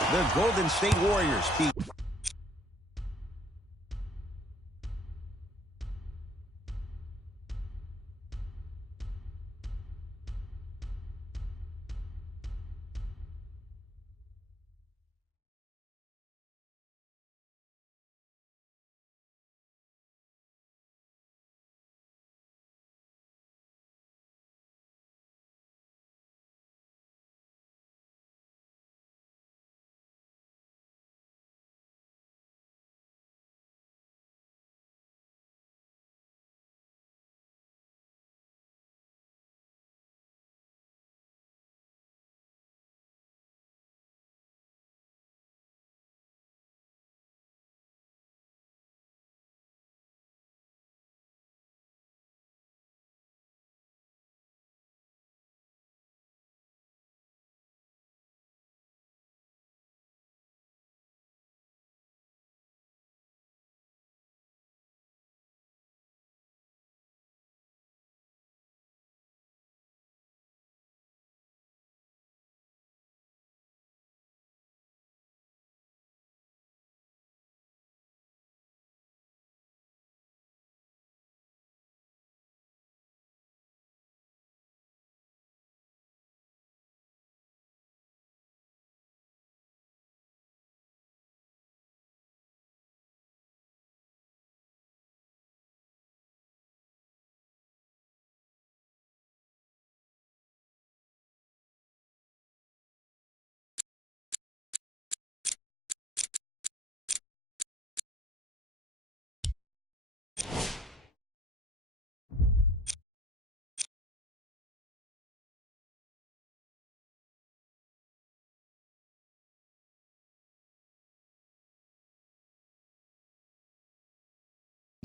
The Golden State Warriors beat.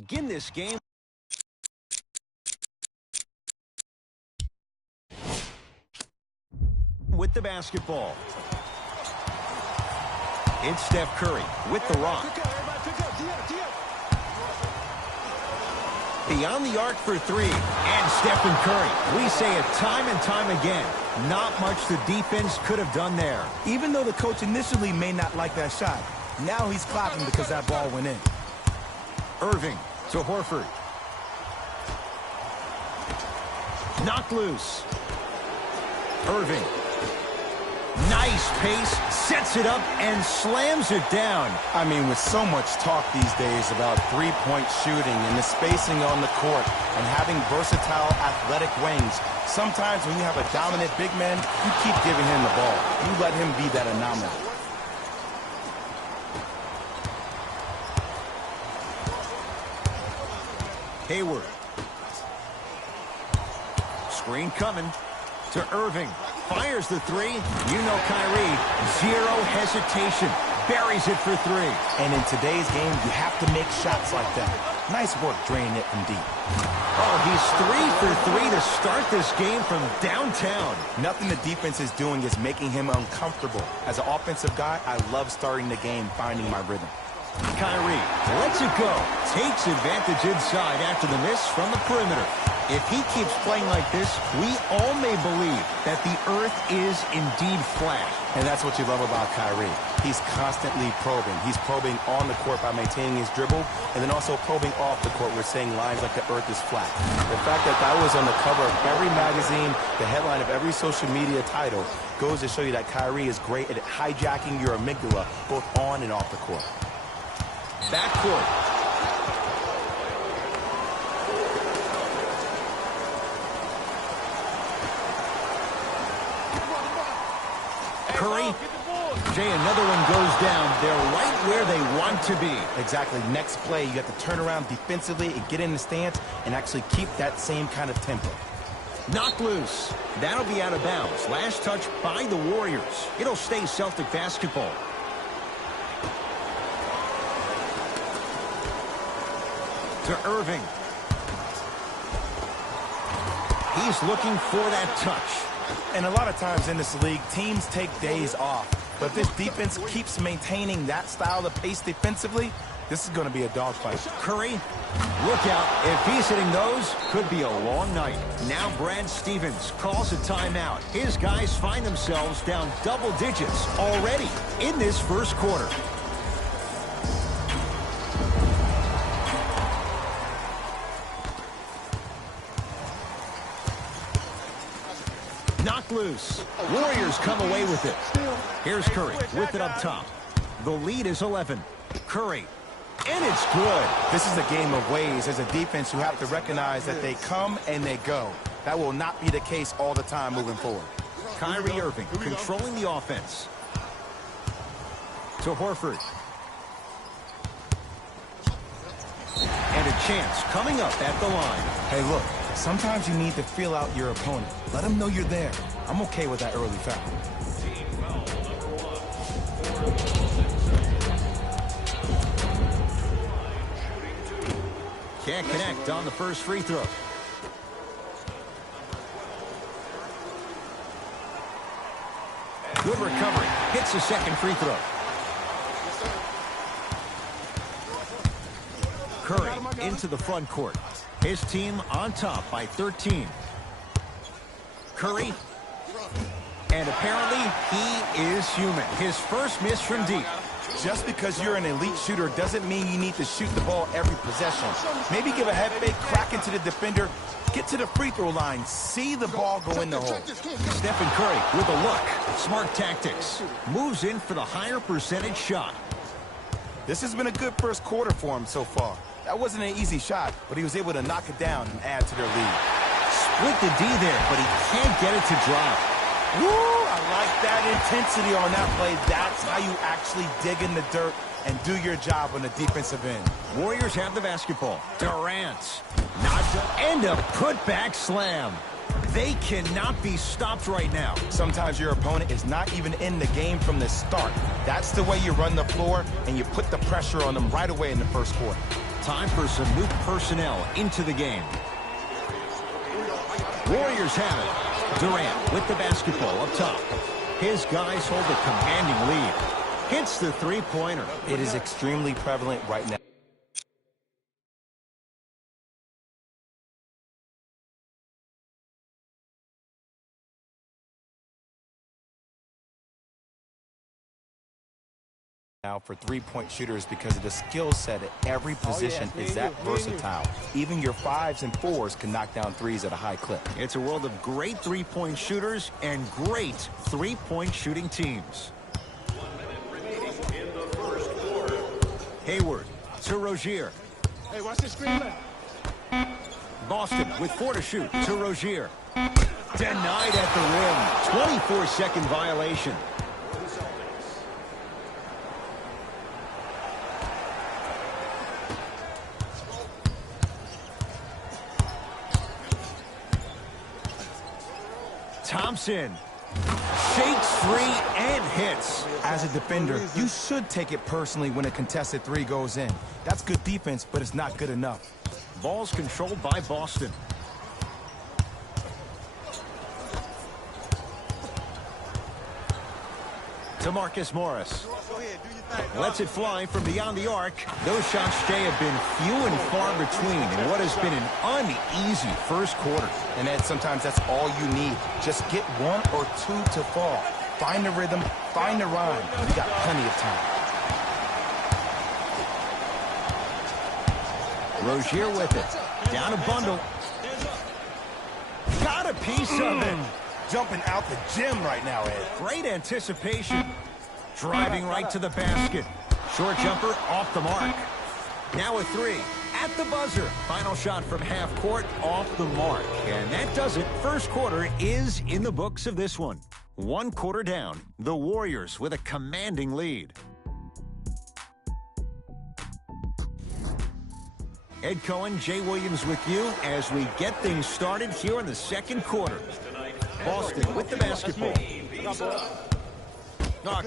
Begin this game with the basketball. It's Steph Curry with the rock. Beyond the arc for three. And Stephen Curry. We say it time and time again. Not much the defense could have done there. Even though the coach initially may not like that shot, now he's clapping because that ball went in. Irving to Horford. Knocked loose. Irving. Nice pace, sets it up, and slams it down. I mean, with so much talk these days about three-point shooting and the spacing on the court and having versatile athletic wings, sometimes when you have a dominant big man, you keep giving him the ball. You let him be that anomaly. Hayward. Screen coming to Irving. Fires the three. You know Kyrie. Zero hesitation. Buries it for three. And in today's game, you have to make shots like that. Nice work draining it from deep. Oh, he's 3 for 3 to start this game from downtown. Nothing the defense is doing is making him uncomfortable. As an offensive guy, I love starting the game, finding my rhythm. Kyrie lets it go. Takes advantage inside after the miss from the perimeter. If he keeps playing like this, we all may believe that the earth is indeed flat. And that's what you love about Kyrie. He's constantly probing. He's probing on the court by maintaining his dribble, and then also probing off the court. We're saying lines like the earth is flat. The fact that that was on the cover of every magazine, the headline of every social media title, goes to show you that Kyrie is great at hijacking your amygdala, both on and off the court. Backcourt. Curry. Jay, another one goes down. They're right where they want to be. Exactly. Next play, you have to turn around defensively and get in the stance and actually keep that same kind of tempo. Knocked loose. That'll be out of bounds. Last touch by the Warriors. It'll stay Celtic basketball. To Irving. He's looking for that touch. And a lot of times in this league, teams take days off. But if this defense keeps maintaining that style of pace defensively, This is going to be a dogfight. Curry, look out. If he's hitting those, could be a long night. Now Brad Stevens calls a timeout. His guys find themselves down double digits already in this first quarter. Knocked loose. Warriors come away with it. Here's Curry with it up top. The lead is 11. Curry. And it's good. This is a game of ways. As a defense, you have to recognize that they come and they go. That will not be the case all the time moving forward. Kyrie Irving controlling the offense. To Horford. And a chance coming up at the line. Hey, look, sometimes you need to feel out your opponent. Let them know you're there. I'm okay with that early foul. Can't connect on the first free throw. Good recovery. Hits the second free throw. Curry into the front court. His team on top by 13. Curry. And apparently he is human. His first miss from deep. Just because you're an elite shooter doesn't mean you need to shoot the ball every possession. Maybe give a head fake, crack into the defender, get to the free throw line, see the ball go in the hole. Stephen Curry with a look. Smart tactics. Moves in for the higher percentage shot. This has been a good first quarter for him so far. That wasn't an easy shot, but he was able to knock it down and add to their lead. Split the D there, but he can't get it to drop. Woo! I like that intensity on that play. That's how you actually dig in the dirt and do your job on the defensive end. Warriors have the basketball. Durant. And a putback slam. They cannot be stopped right now. Sometimes your opponent is not even in the game from the start. That's the way you run the floor, and you put the pressure on them right away in the first quarter. Time for some new personnel into the game. Warriors have it. Durant with the basketball up top. His guys hold a commanding lead. Hits the three-pointer. It is extremely prevalent right now. Now for three-point shooters because of the skill set at every position is that versatile. Even your 5s and 4s can knock down threes at a high clip. It's a world of great three-point shooters and great three-point shooting teams. Hayward to Rozier. Hey, watch this screen. Boston with 4 to shoot to Rozier. Denied at the rim. 24-second violation. Thompson shakes free and hits. As a defender, you should take it personally when a contested three goes in. That's good defense, but it's not good enough. Ball's controlled by Boston. To Marcus Morris. Lets it fly from beyond the arc. Those shots, Jay, have been few and far between in what has been an uneasy first quarter. And Ed, sometimes that's all you need. Just get 1 or 2 to fall. Find the rhythm, find the rhyme. You got plenty of time. Rozier with it. Down a bundle. Got a piece of it. Jumping out the gym right now, Ed. Great anticipation. Driving right to the basket. Short jumper off the mark. Now a 3 at the buzzer. Final shot from half court off the mark. And that does it. First quarter is in the books of this one. 1 quarter down. The Warriors with a commanding lead. Ed Cohen, Jay Williams with you as we get things started here in the second quarter. Boston with the basketball.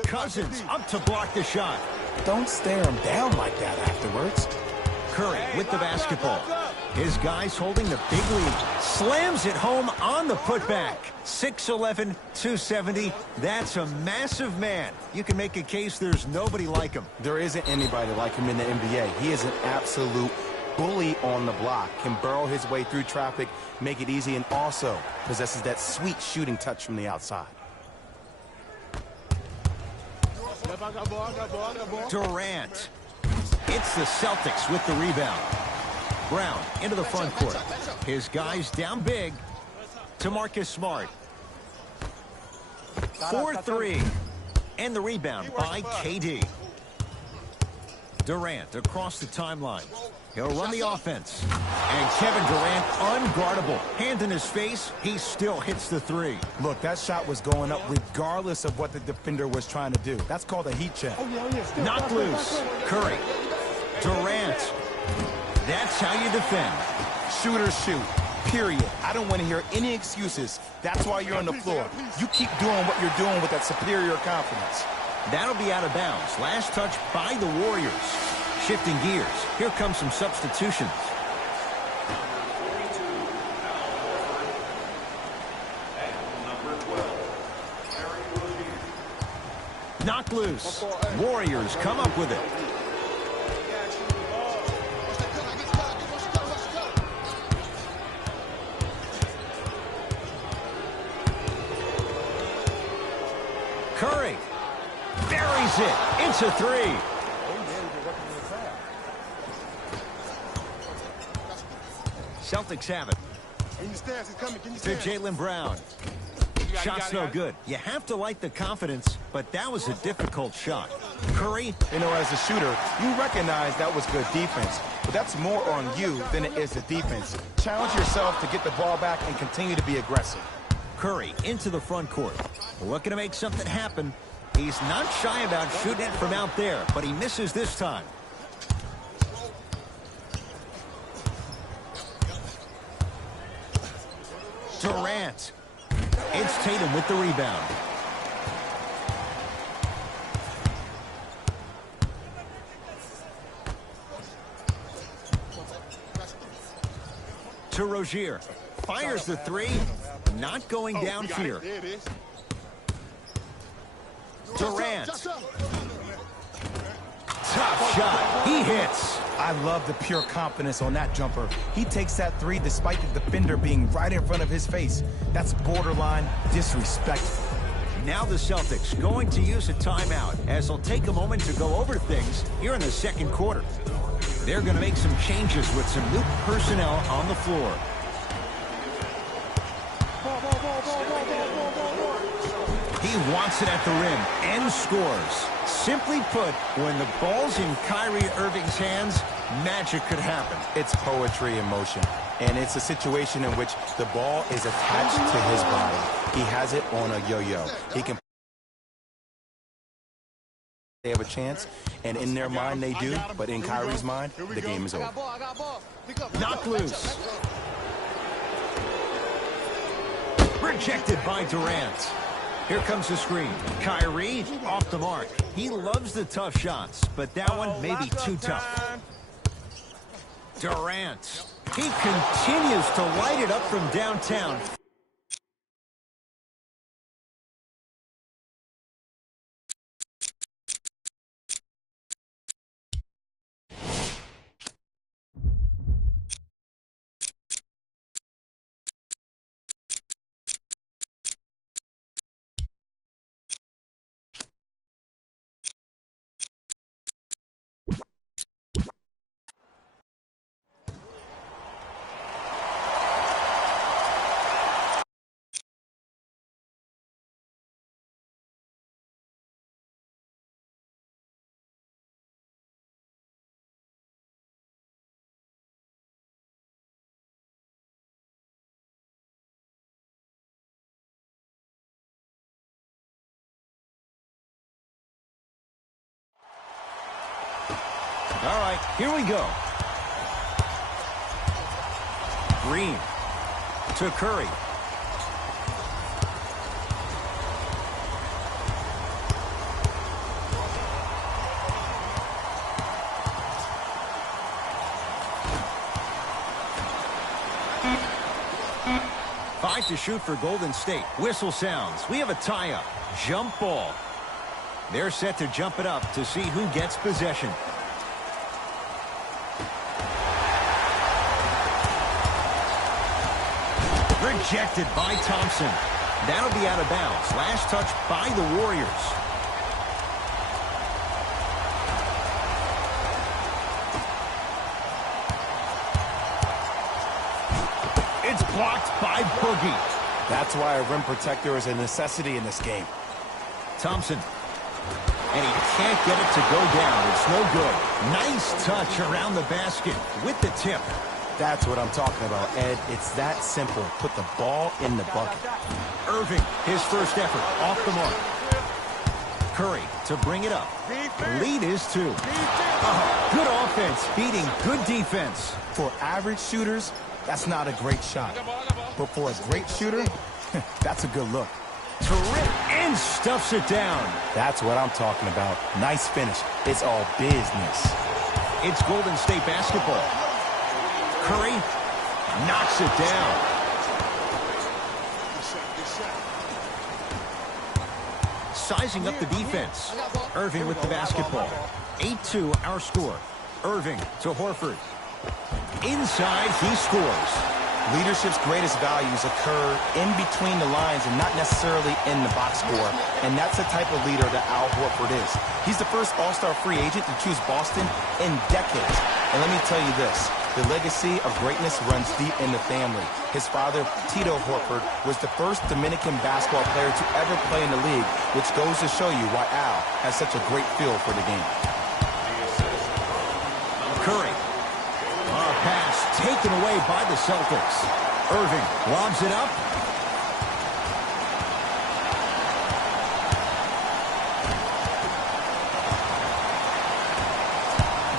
Cousins up to block the shot. Don't stare him down like that afterwards. Curry with the basketball. His guys holding the big lead. Slams it home on the putback. 6'11", 270. That's a massive man. You can make a case there's nobody like him. There isn't anybody like him in the NBA. He is an absolute bully on the block. Can burrow his way through traffic, make it easy, and also possesses that sweet shooting touch from the outside. Durant. It's the Celtics with the rebound. Brown into the front court. His guys down big. To Marcus Smart. 4-3. And the rebound by KD. Durant across the timeline. He'll run the offense. And Kevin Durant unguardable. Hand in his face, he still hits the three. Look, that shot was going up regardless of what the defender was trying to do. That's called a heat check. Knocked loose. Curry. Durant. That's how you defend. Shooters shoot, period. I don't want to hear any excuses. That's why you're on the floor. You keep doing what you're doing with that superior confidence. That'll be out of bounds. Last touch by the Warriors. Shifting gears. Here comes some substitutions. Knocked loose. Warriors come up with it. Curry buries it. It's a three. Celtics have it. To Jaylen Brown. Shot's no good. You have to like the confidence, but that was a difficult shot. Curry. You know, as a shooter, you recognize that was good defense, but that's more on you than it is the defense. Challenge yourself to get the ball back and continue to be aggressive. Curry into the front court. Looking to make something happen. He's not shy about shooting it from out there, but he misses this time. Durant. It's Tatum with the rebound. To Rozier. Fires the three. Not going down here. Durant. Tough shot. He hits. I love the pure confidence on that jumper. He takes that three despite the defender being right in front of his face. That's borderline disrespectful. Now the Celtics going to use a timeout as they'll take a moment to go over things here in the second quarter. They're going to make some changes with some new personnel on the floor. He wants it at the rim and scores. Simply put, when the ball's in Kyrie Irving's hands, magic could happen. It's poetry in motion, and it's a situation in which the ball is attached to his body. He has it on a yo-yo. He can. They have a chance, and in their mind they do, but in Kyrie's mind, the game is over. Knocked loose. Rejected by Durant. Here comes the screen. Kyrie off the mark. He loves the tough shots, but that one may be too tough. Durant. He continues to light it up from downtown. All right, here we go. Green to Curry. 5 to shoot for Golden State. Whistle sounds. We have a tie-up. Jump ball. They're set to jump it up to see who gets possession. Rejected by Thompson. That'll be out of bounds. Last touch by the Warriors. It's blocked by Boogie. That's why a rim protector is a necessity in this game. Thompson. And he can't get it to go down. It's no good. Nice touch around the basket with the tip. That's what I'm talking about, Ed. It's that simple. Put the ball in the bucket. Irving, his first effort, off the mark. Curry to bring it up. Lead is 2. Good offense, beating good defense. For average shooters, that's not a great shot. But for a great shooter, that's a good look. Terrific, and stuffs it down. That's what I'm talking about. Nice finish. It's all business. It's Golden State basketball. Curry knocks it down. Sizing up the defense. Irving with the basketball. 8-2 our score. Irving to Horford. Inside, he scores. Leadership's greatest values occur in between the lines and not necessarily in the box score. And that's the type of leader that Al Horford is. He's the first all-star free agent to choose Boston in decades. And let me tell you this, the legacy of greatness runs deep in the family. His father, Tito Horford, was the first Dominican basketball player to ever play in the league, which goes to show you why Al has such a great feel for the game. Curry. Pass taken away by the Celtics. Irving lobs it up.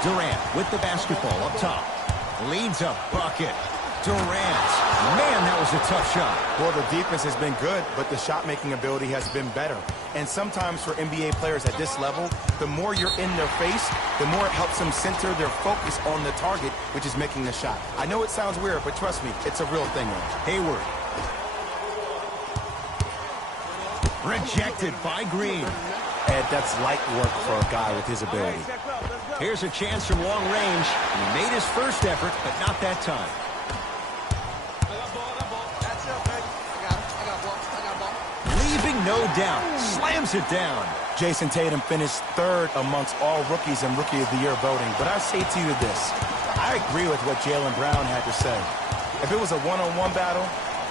Durant with the basketball up top. Leads a bucket. Durant. Man, that was a tough shot. Well, the defense has been good, but the shot-making ability has been better. And sometimes for NBA players at this level, the more you're in their face, the more it helps them center their focus on the target, which is making the shot. I know it sounds weird, but trust me, it's a real thing. Hayward. Rejected by Green. Ed, that's light work for a guy with his ability. Here's a chance from long range. He made his first effort, but not that time. Leaving no doubt. Slams it down. Jason Tatum finished third amongst all rookies in Rookie of the Year voting. But I say to you this. I agree with what Jaylen Brown had to say. If it was a one-on-one battle,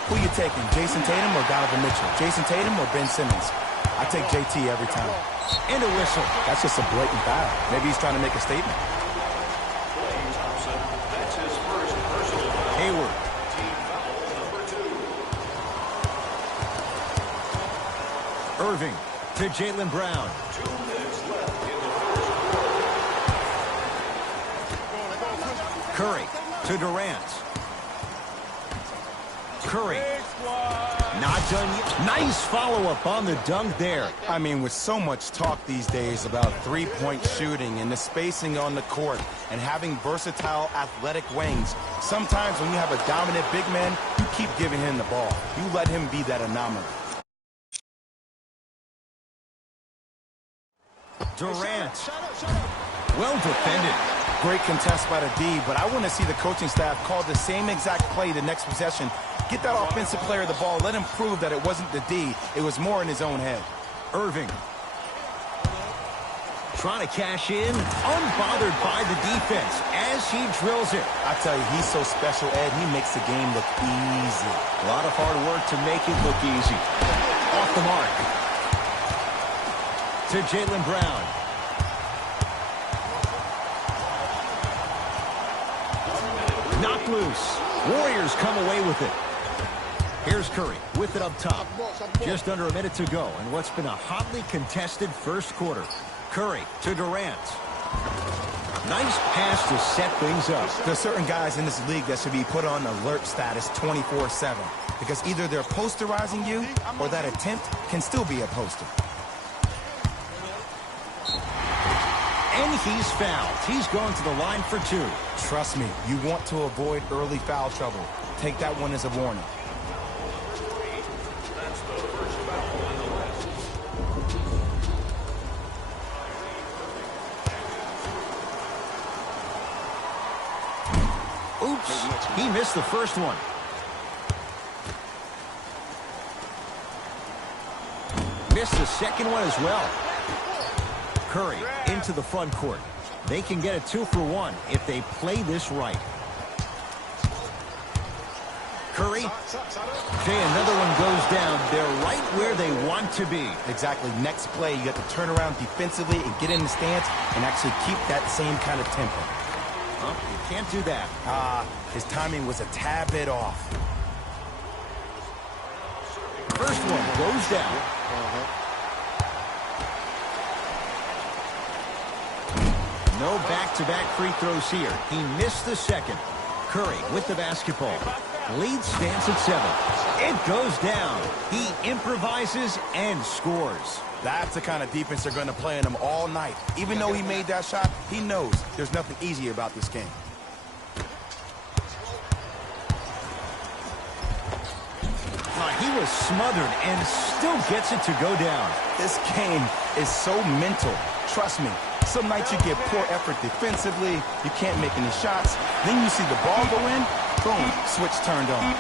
who you taking, Jason Tatum or Donovan Mitchell? Jason Tatum or Ben Simmons? I take JT every time. And a whistle. That's just a blatant foul. Maybe he's trying to make a statement. Hayward. Irving to Jaylen Brown. Curry to Durant. Curry. Not done yet. Nice follow-up on the dunk there. I mean, with so much talk these days about three-point shooting and the spacing on the court and having versatile athletic wings, sometimes when you have a dominant big man, you keep giving him the ball. You let him be that anomaly. Durant. Well defended. Great contest by the D, but I want to see the coaching staff call the same exact play the next possession. Get that offensive player the ball. Let him prove that it wasn't the D. It was more in his own head. Irving. Trying to cash in. Unbothered by the defense as he drills it. I tell you, he's so special, Ed. He makes the game look easy. A lot of hard work to make it look easy. Off the mark. To Jaylen Brown. Knocked loose. Warriors come away with it. Here's Curry with it up top. Just under a minute to go in what's been a hotly contested first quarter. Curry to Durant. Nice pass to set things up. There's certain guys in this league that should be put on alert status 24/7 because either they're posterizing you or that attempt can still be a poster. And he's fouled. He's going to the line for 2. Trust me, you want to avoid early foul trouble. Take that one as a warning. attempts. He missed the first one. Missed the second one as well. Curry into the front court. They can get a 2-for-1 if they play this right. Curry. Jay, another one goes down. They're right where they want to be. Exactly. Next play, you have to turn around defensively and get in the stance and actually keep that same kind of tempo. Well, you can't do that. His timing was a tad bit off. First one goes down. No back-to-back free throws here. He missed the second. Curry with the basketball. Lead stands at 7. It goes down. He improvises and scores. That's the kind of defense they're going to play on him all night. Even though he made that shot, he knows there's nothing easy about this game. He was smothered and still gets it to go down. This game is so mental. Trust me. Some nights you get poor effort defensively. You can't make any shots. Then you see the ball go in. Boom. Switch turned on.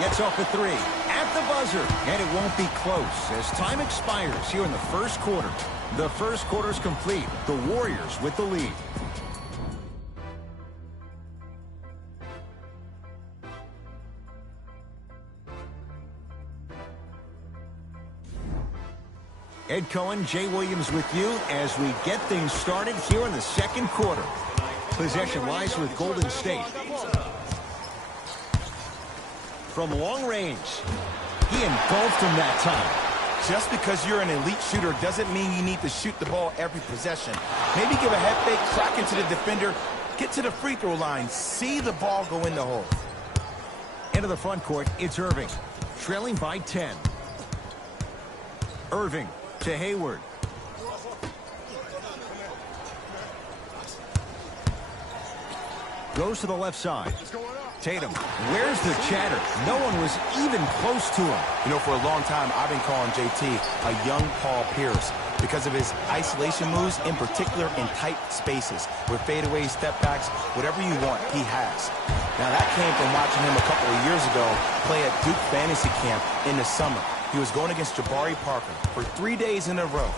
Gets off the 3. At the buzzer. And it won't be close as time expires here in the first quarter. The first quarter's complete. The Warriors with the lead. Ed Cohen, Jay Williams with you as we get things started here in the second quarter. Possession lies with Golden State. From long range, he engulfed him that time. Just because you're an elite shooter doesn't mean you need to shoot the ball every possession. Maybe give a head fake, crack into the defender, get to the free throw line, see the ball go in the hole. Into the front court, it's Irving, trailing by 10. Irving to Hayward. Goes to the left side. Tatum, where's the chatter? No one was even close to him. You know, for a long time, I've been calling JT a young Paul Pierce because of his isolation moves, in particular in tight spaces, with fadeaways, step backs, whatever you want, he has. Now, that came from watching him a couple of years ago play at Duke Fantasy Camp in the summer. He was going against Jabari Parker for 3 days in a row.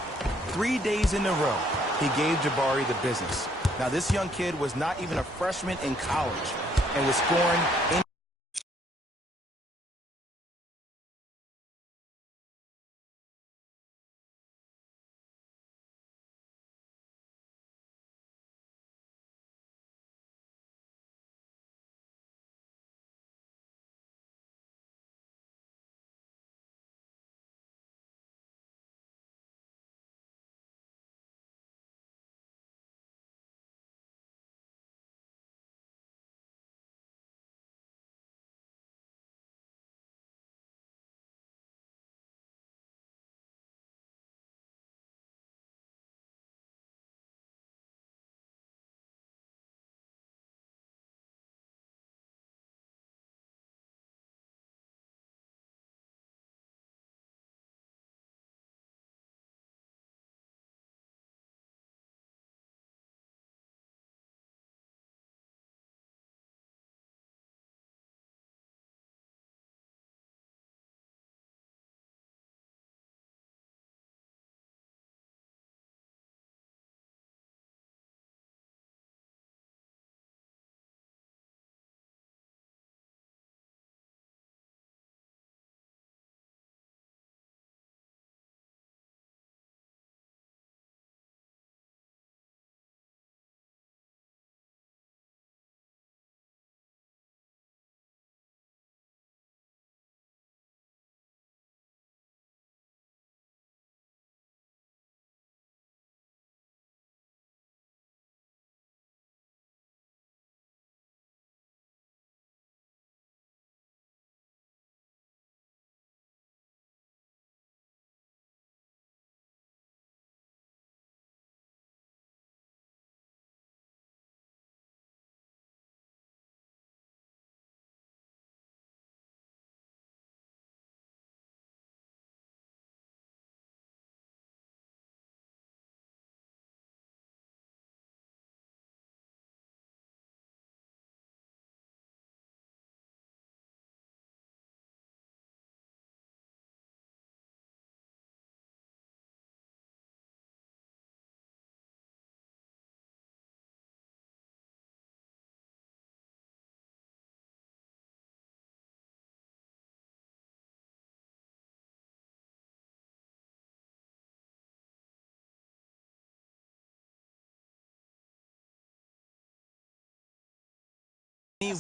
3 days in a row, he gave Jabari the business. Now, this young kid was not even a freshman in college and was scoring in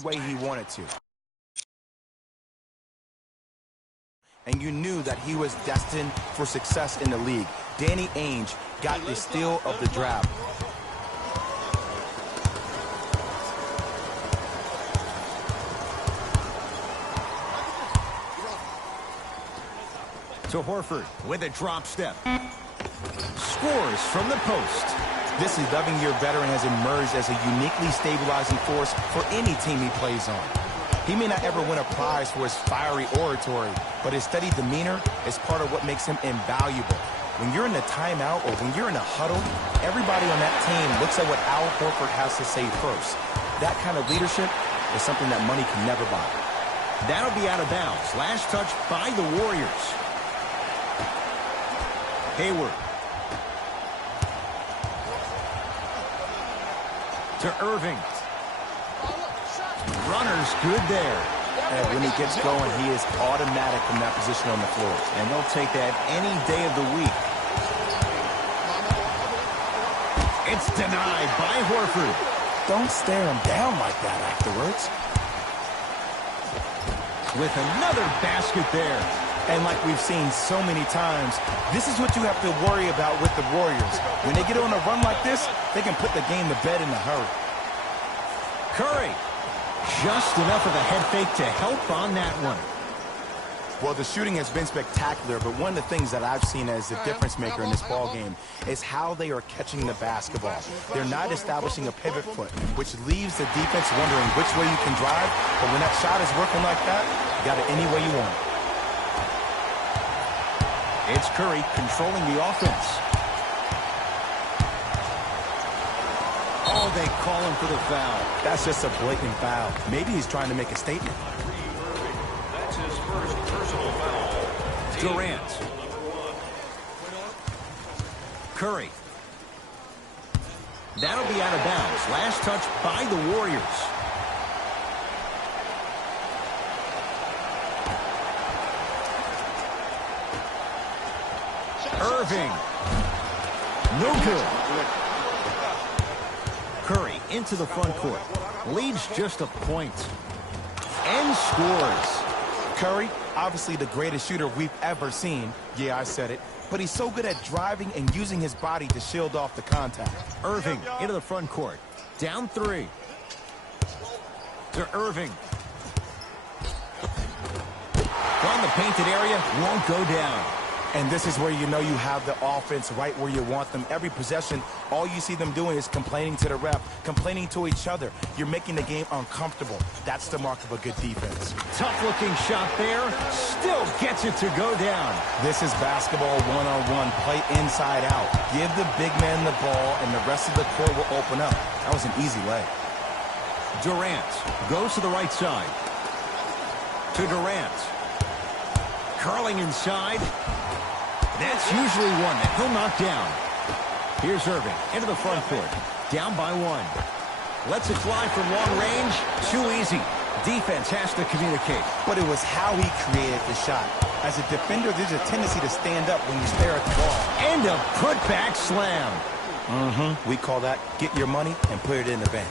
way he wanted to. And you knew that he was destined for success in the league. Danny Ainge got the steal of the draft. To Horford with a drop step. Scores from the post. This 11-year veteran has emerged as a uniquely stabilizing force for any team he plays on. He may not ever win a prize for his fiery oratory, but his steady demeanor is part of what makes him invaluable. When you're in the timeout or when you're in a huddle, everybody on that team looks at what Al Horford has to say first. That kind of leadership is something that money can never buy. That'll be out of bounds. Last touch by the Warriors. Hayward. To Irving. Runner's good there. And when he gets going, he is automatic from that position on the floor. And they'll take that any day of the week. It's denied by Horford. Don't stare him down like that afterwards. With another basket there. And like we've seen so many times, this is what you have to worry about with the Warriors. When they get on a run like this, they can put the game to bed in a hurry. Curry. Just enough of a head fake to help on that one. Well, the shooting has been spectacular, but one of the things that I've seen as the difference maker in this ballgame is how they are catching the basketball. They're not establishing a pivot foot, which leaves the defense wondering which way you can drive, but when that shot is working like that, you got it any way you want it. It's Curry controlling the offense. Oh, they call him for the foul. That's just a blatant foul. Maybe he's trying to make a statement. That's his first personal foul. Durant. Curry. That'll be out of bounds. Last touch by the Warriors. Irving. No good. Curry into the front court. Leads just a point. And scores. Curry, obviously the greatest shooter we've ever seen. Yeah, I said it. But he's so good at driving and using his body to shield off the contact. Irving into the front court. Down 3. To Irving. From the painted area, won't go down. And this is where you know you have the offense right where you want them. Every possession, all you see them doing is complaining to the ref, complaining to each other. You're making the game uncomfortable. That's the mark of a good defense. Tough-looking shot there. Still gets it to go down. This is basketball one-on-one. Play inside out. Give the big man the ball, and the rest of the court will open up. That was an easy lay. Durant goes to the right side. To Durant. Curling inside. That's usually one that he'll knock down. Here's Irving into the front court. Down by 1. Lets it fly from long range. Too easy. Defense has to communicate. But it was how he created the shot. As a defender, there's a tendency to stand up when you stare at the ball. And a putback slam. We call that get your money and put it in the bank.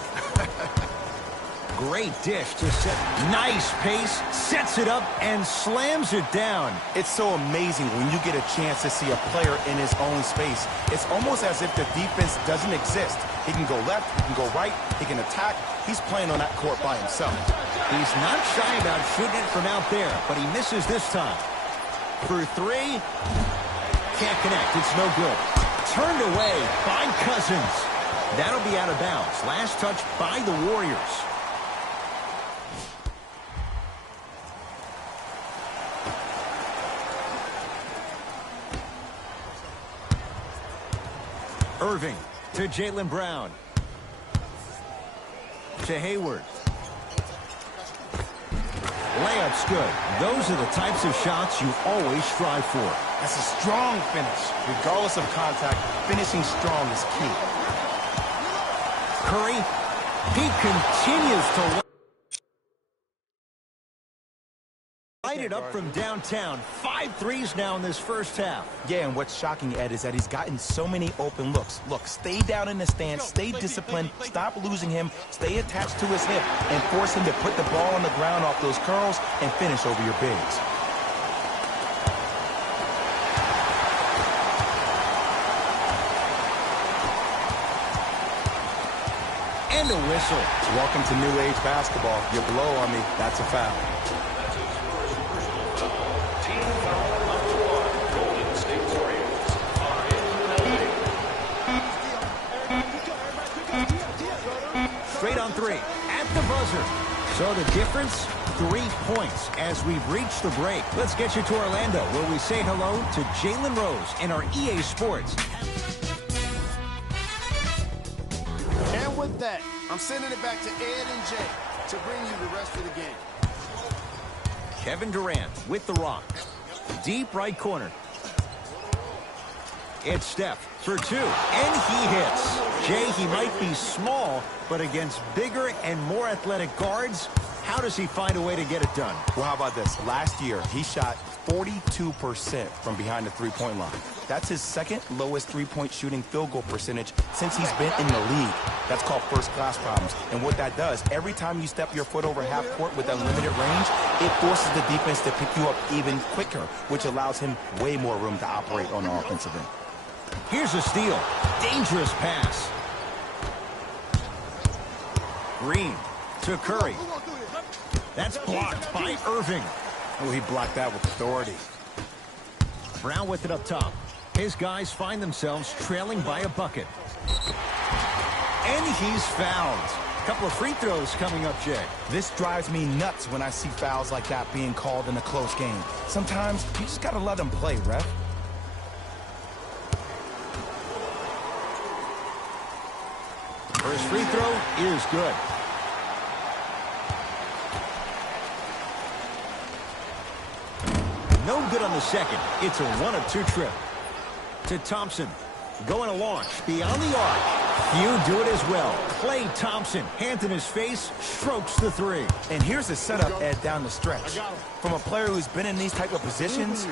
Great dish to set. Nice pace. Sets it up and slams it down. It's so amazing when you get a chance to see a player in his own space. It's almost as if the defense doesn't exist. He can go left, he can go right, he can attack. He's playing on that court by himself. He's not shy about shooting it from out there, but he misses this time. For 3. Can't connect. It's no good. Turned away by Cousins. That'll be out of bounds. Last touch by the Warriors. Irving to Jaylen Brown. To Hayward. Layup's good. Those are the types of shots you always strive for. That's a strong finish. Regardless of contact, finishing strong is key. Curry, he continues to light it up from downtown. 5 threes now in this first half. Yeah, and what's shocking, Ed, is that he's gotten so many open looks. Look, stay down in the stance, stay disciplined, stop losing him, stay attached to his hip, and force him to put the ball on the ground off those curls and finish over your bigs. And a whistle. Welcome to New Age basketball. You blow on me, that's a foul. That's his first personal foul. Team foul number 1, Golden State Warriors. Straight on 3 at the buzzer. So the difference, 3 points as we've reached the break. Let's get you to Orlando, where we say hello to Jalen Rose in our EA Sports. And with that, I'm sending it back to Ed and Jay to bring you the rest of the game. Kevin Durant with the rock. Deep right corner. It's Steph for 2, and he hits. Jay, he might be small, but against bigger and more athletic guards, how does he find a way to get it done? Well, how about this? Last year, he shot 42% from behind the three-point line. That's his second lowest three-point shooting field goal percentage since he's been in the league. That's called first-class problems. And what that does, every time you step your foot over half court with unlimited range, it forces the defense to pick you up even quicker, which allows him way more room to operate on the offensive end. Here's a steal. Dangerous pass. Green to Curry. That's blocked by Irving. Oh, he blocked that with authority. Brown with it up top. His guys find themselves trailing by a bucket. And he's fouled. A couple of free throws coming up, Jay. This drives me nuts when I see fouls like that being called in a close game. Sometimes you just got to let them play, ref. First free throw is good. No good on the second. It's a 1 of 2 trip. To Thompson. Going to launch. Beyond the arc. Few do it as well. Klay Thompson, hand in his face, strokes the 3. And here's the setup, Ed, down the stretch. From a player who's been in these type of positions,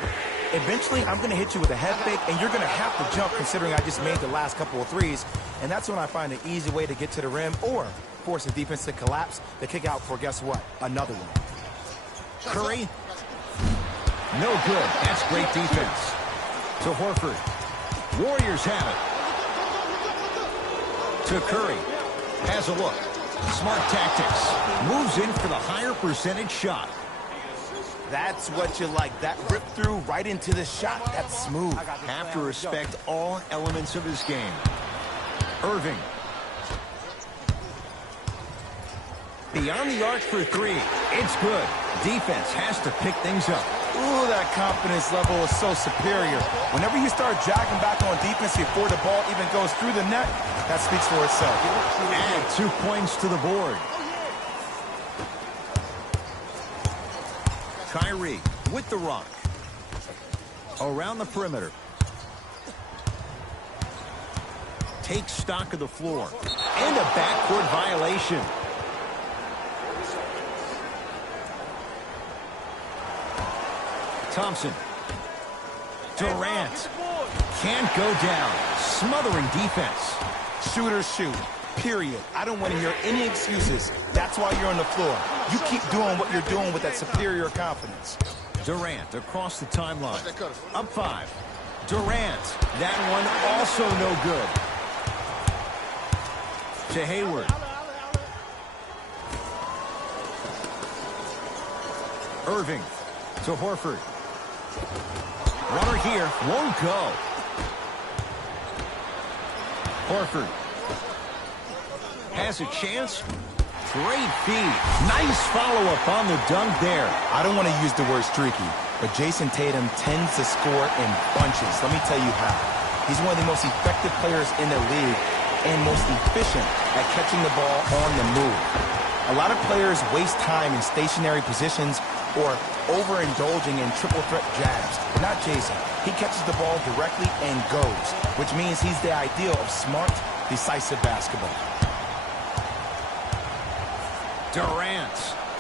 eventually I'm going to hit you with a head fake, and you're going to have to jump considering I just made the last couple of threes. And that's when I find an easy way to get to the rim or force the defense to collapse to kick out for, guess what, another one. Curry. No good. That's great defense. To Horford. Warriors have it. To Curry. Has a look. Smart tactics. Moves in for the higher percentage shot. That's what you like. That rip through right into the shot. That's smooth. Have to respect all elements of his game. Irving. Beyond the arc for 3. It's good. Defense has to pick things up. Ooh, that confidence level is so superior. Whenever you start jogging back on defense before the ball even goes through the net, that speaks for itself. Add 2 points to the board. Kyrie with the rock. Around the perimeter. Takes stock of the floor. And a backcourt violation. Thompson. Durant. Can't go down. Smothering defense. Shooters shoot. Period. I don't want to hear any excuses. That's why you're on the floor. You keep doing what you're doing with that superior confidence. Durant across the timeline. Up 5. Durant. That one also no good. To Hayward. Irving. To Horford. Runner here. Won't go. Horford. Has a chance. Great feed. Nice follow-up on the dunk there. I don't want to use the word streaky, but Jason Tatum tends to score in bunches. Let me tell you how. He's one of the most effective players in the league and most efficient at catching the ball on the move. A lot of players waste time in stationary positions or overindulging in triple threat jabs, but not Jason. He catches the ball directly and goes, which means he's the ideal of smart, decisive basketball. Durant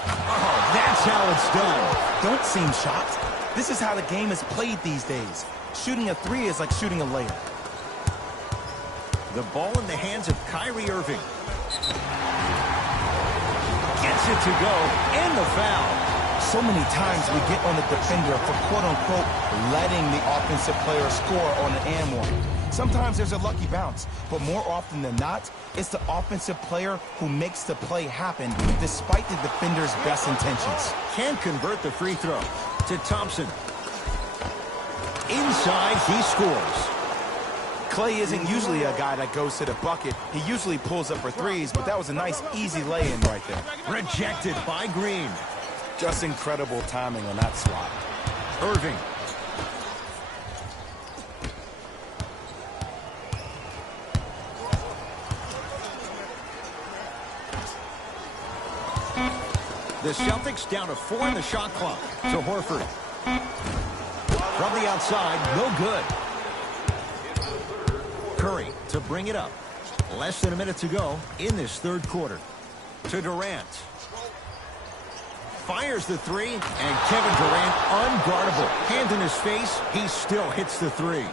Oh, that's how it's done. Don't seem shocked. This is how the game is played these days. Shooting a three is like shooting a layup. The ball in the hands of Kyrie Irving. Gets it to go, and the foul. So many times we get on the defender for quote-unquote letting the offensive player score on an and one. Sometimes there's a lucky bounce, but more often than not, it's the offensive player who makes the play happen despite the defender's best intentions. Can't convert the free throw to Thompson. Inside, he scores. Klay isn't usually a guy that goes to the bucket. He usually pulls up for threes, but that was a nice, easy lay-in right there. Rejected by Green. Just incredible timing on that swat. Irving. The Celtics down to 4 in the shot clock. To Horford. From the outside, no good. Curry to bring it up. Less than a minute to go in this third quarter. To Durant. Fires the three, and Kevin Durant unguardable. Hand in his face, he still hits the three.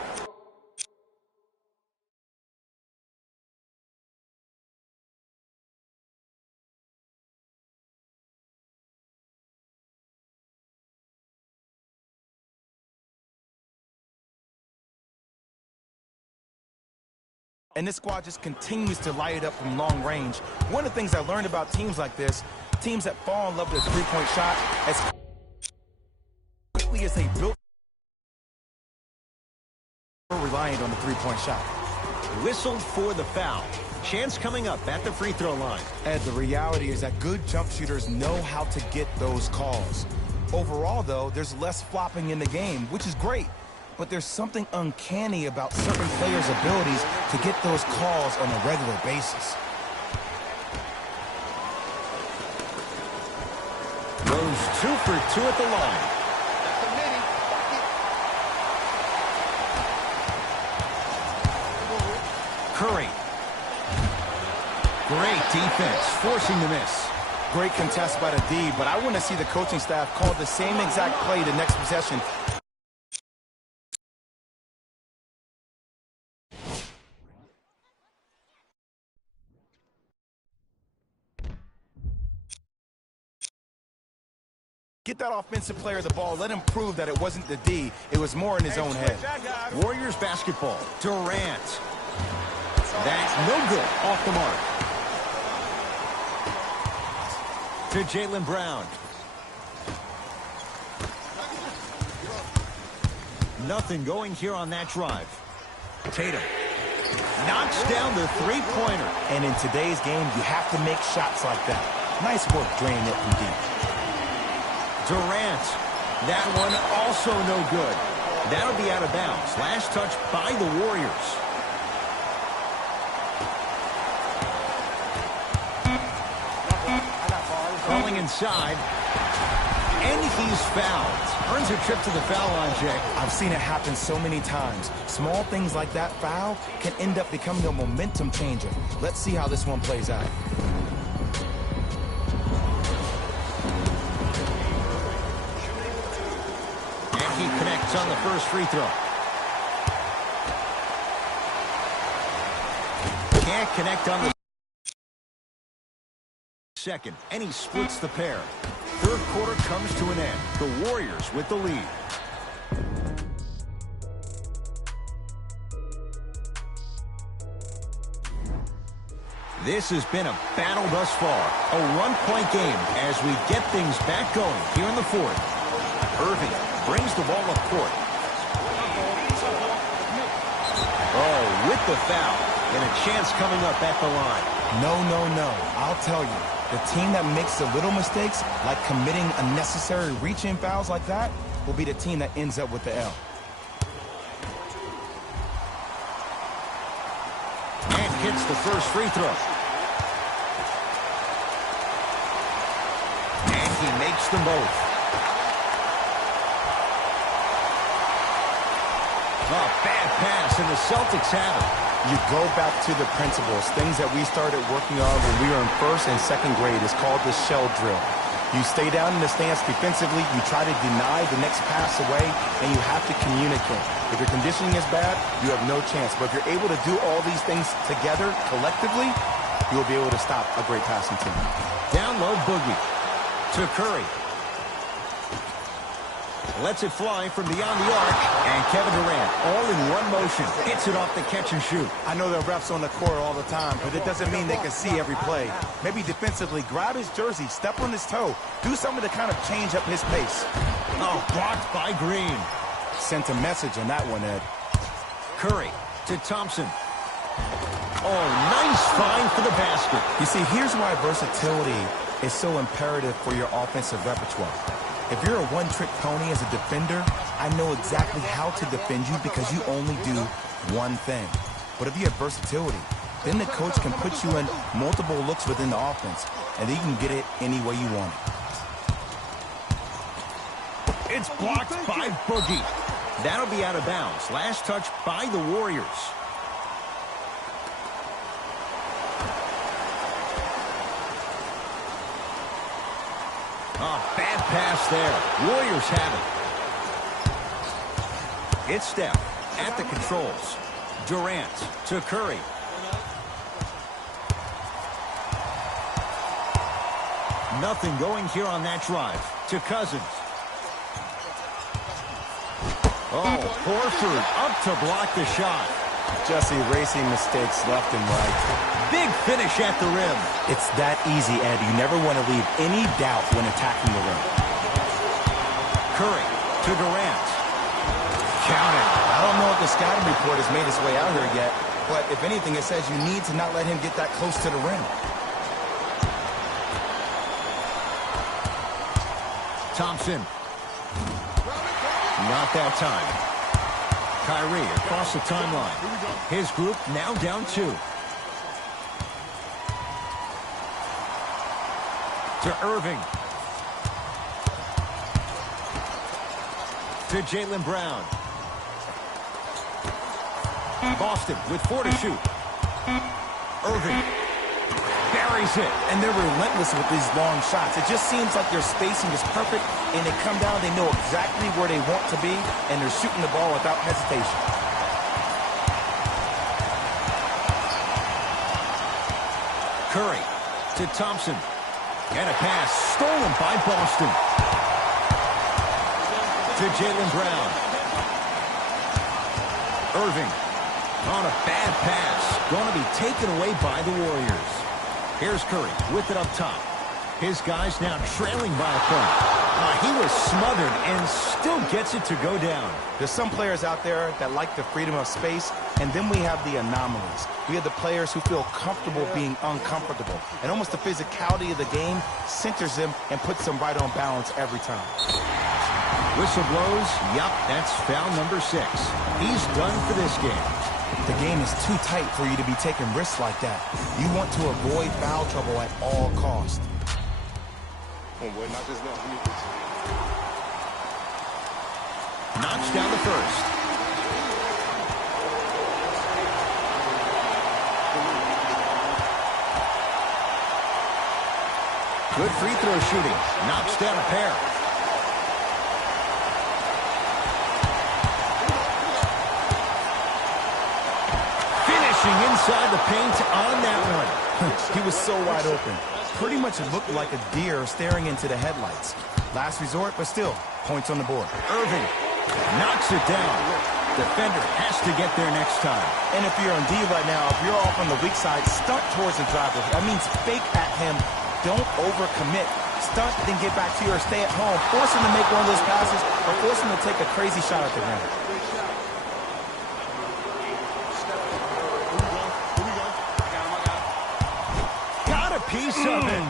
And this squad just continues to light it up from long range. One of the things I learned about teams like this, teams that fall in love with a three-point shot, as quickly as they built, reliant on the three-point shot. Whistled for the foul. Chance coming up at the free throw line. And the reality is that good jump shooters know how to get those calls. Overall, though, there's less flopping in the game, which is great. But there's something uncanny about certain players' abilities to get those calls on a regular basis. Goes 2 for 2 at the line. Curry. Great defense, forcing the miss. Great contest by the D, but I want to see the coaching staff call the same exact play the next possession. Get that offensive player the ball. Let him prove that it wasn't the D. It was more in his own head. Warriors basketball. Durant. That's no good. Off the mark. To Jaylen Brown. Nothing going here on that drive. Tatum. Knocks down the three-pointer. And in today's game, you have to make shots like that. Nice work draining it from deep. Durant. That one also no good. That'll be out of bounds. Last touch by the Warriors. Calling inside. And he's fouled. Earns a trip to the foul line, Jay. I've seen it happen so many times. Small things like that foul can end up becoming a momentum changer. Let's see how this one plays out. He connects on the first free throw. Can't connect on the second, and he splits the pair. Third quarter comes to an end. The Warriors with the lead. This has been a battle thus far. A one-point game as we get things back going here in the fourth. Irving brings the ball up court. Oh, with the foul. And a chance coming up at the line. No, no, no. I'll tell you. The team that makes the little mistakes, like committing unnecessary reach-in fouls like that, will be the team that ends up with the L. And hits the first free throw. And he makes them both. Oh, bad pass, and the Celtics have it. You go back to the principles, things that we started working on when we were in first and second grade. Is called the shell drill. You stay down in the stance defensively, you try to deny the next pass away, and you have to communicate. If your conditioning is bad, you have no chance. But if you're able to do all these things together, collectively, you'll be able to stop a great passing team. Down low, Boogie. To Curry. Lets it fly from beyond the arc. And Kevin Durant, all in one motion, hits it off the catch and shoot. I know there are refs on the court all the time, but it doesn't mean they can see every play. Maybe defensively, grab his jersey, step on his toe, do something to kind of change up his pace. Oh, blocked by Green. Sent a message on that one, Ed. Curry to Thompson. Oh, nice find for the basket. You see, here's why versatility is so imperative for your offensive repertoire. If you're a one-trick pony as a defender, I know exactly how to defend you because you only do one thing. But if you have versatility, then the coach can put you in multiple looks within the offense, and then you can get it any way you want it. It's blocked by Boogie. That'll be out of bounds. Last touch by the Warriors. Oh, bad pass there. Warriors have it. It's Steph at the controls. Durant to Curry. Nothing going here on that drive. To Cousins. Oh, Horford up to block the shot. Just erasing mistakes left and right. Big finish at the rim. It's that easy, Ed. You never want to leave any doubt when attacking the rim. Curry to Durant. Count it. I don't know if the scouting report has made its way out here yet, but if anything, it says you need to not let him get that close to the rim. Thompson. Not that time. Kyrie across the timeline. His group now down 2. To Irving. To Jaylen Brown. Boston with 4 to shoot. Irving buries it. And they're relentless with these long shots. It just seems like their spacing is perfect, and they come down, they know exactly where they want to be, and they're shooting the ball without hesitation. Curry to Thompson. And a pass stolen by Boston. To Jaylen Brown. Irving on a bad pass. Going to be taken away by the Warriors. Here's Curry with it up top. His guys now trailing by a point. He was smothered and still gets it to go down. There's some players out there that like the freedom of space, and then we have the anomalies. We have the players who feel comfortable being uncomfortable. And almost the physicality of the game centers them and puts them right on balance every time. Whistle blows. Yup, that's foul number 6. He's done for this game. The game is too tight for you to be taking risks like that. You want to avoid foul trouble at all costs. Knocks down the first. Good free throw shooting. Knocks down a pair. Finishing inside the paint on that one. He was so wide open. Pretty much it looked like a deer staring into the headlights. Last resort, but still, points on the board. Irving knocks it down. Defender has to get there next time. And if you're on D right now, if you're off on the weak side, stunt towards the driver. That means fake at him. Don't overcommit. Stunt, then get back to you or stay at home. Force him to make one of those passes or force him to take a crazy shot at the rim. Got a piece of it.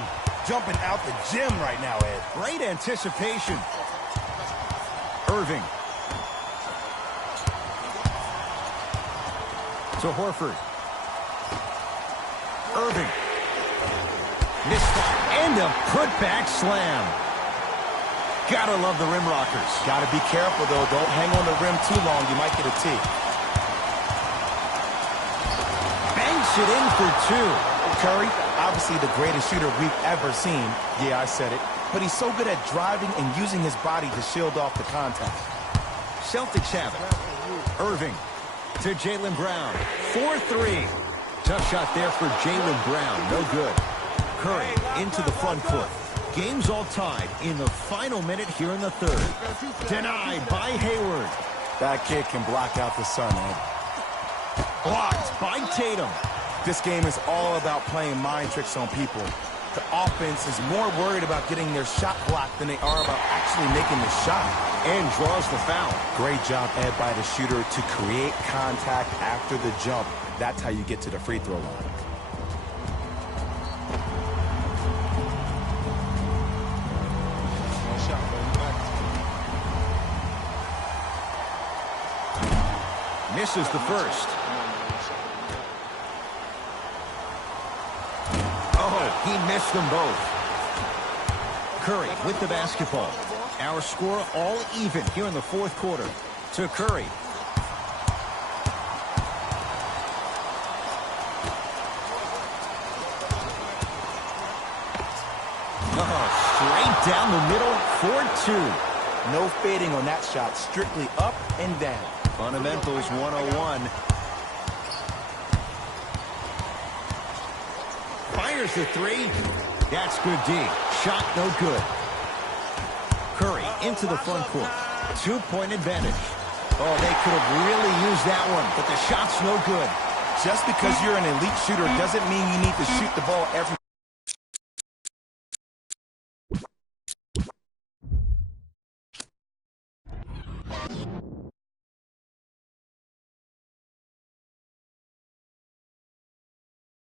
Jumping out the gym right now, Ed. Great anticipation. Irving. To Horford. Irving. Missed and a putback slam. Gotta love the rim rockers. Gotta be careful, though. Don't hang on the rim too long. You might get a tee. Banks it in for 2. Curry, obviously the greatest shooter we've ever seen. Yeah, I said it. but he's so good at driving and using his body to shield off the contact. Celtics have it. Irving to Jaylen Brown. 4-3. Tough shot there for Jaylen Brown. No good. Curry into the front court. Game's all tied in the final minute here in the third. Denied by Hayward. That kid can block out the sun, Ed. Blocked by Tatum. This game is all about playing mind tricks on people. The offense is more worried about getting their shot blocked than they are about actually making the shot. And draws the foul. Great job, Ed, by the shooter to create contact after the jump. That's how you get to the free throw line. Misses the first. Oh, he missed them both. Curry with the basketball. Our score all even here in the fourth quarter. To Curry. Oh, straight down the middle, 4-2. No fading on that shot, strictly up and down. Fundamentals 101. Fires the three. That's good D. Shot no good. Curry into the front court. 2-point advantage. Oh, they could have really used that one, but the shot's no good. Just because you're an elite shooter doesn't mean you need to shoot the ball every